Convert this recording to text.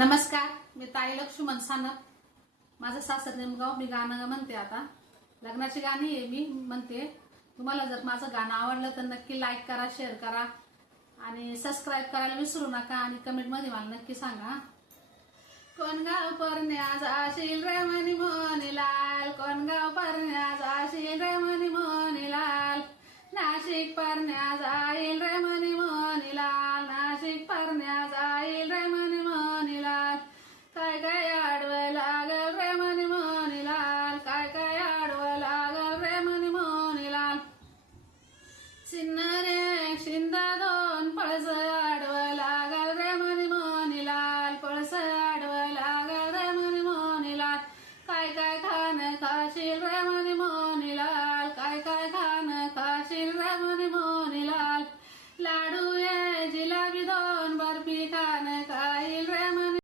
नमस्कार, मी ताई लक्ष्मण सानप. माझं सासर नेमगाव. मी गाणं म्हणते. आता लग्नाची गाणी आहे मी म्हणते. तुम्हाला जर माझं गाणं आवडलं तर नक्की लाईक करा, शेअर करा आणि सबस्क्राईब करायला विसरू नका आणि कमेंट मध्ये मला नक्की सांगा. कोण गाव परण्या जाशील रे मनी मोनी लाल, कोण गाव परण्या जाशील रे मनी मोनी लाल, नाशिक परण्या जाईल रे मनी मोनी लाल, नाशिक परण्या जाईल रे मनी मोनी लाल. काय काय आडवं लागल रे मनी मोनी लाल, काय काय आडवं लागल रे मनी मोनी लाल. सिन्नरे शिंदा दोन पळस आडवं लागल रे मनी मोनी लाल, पळस आडवं लागल रे मनी मोनी लाल. काय काय खाणं खाशील रे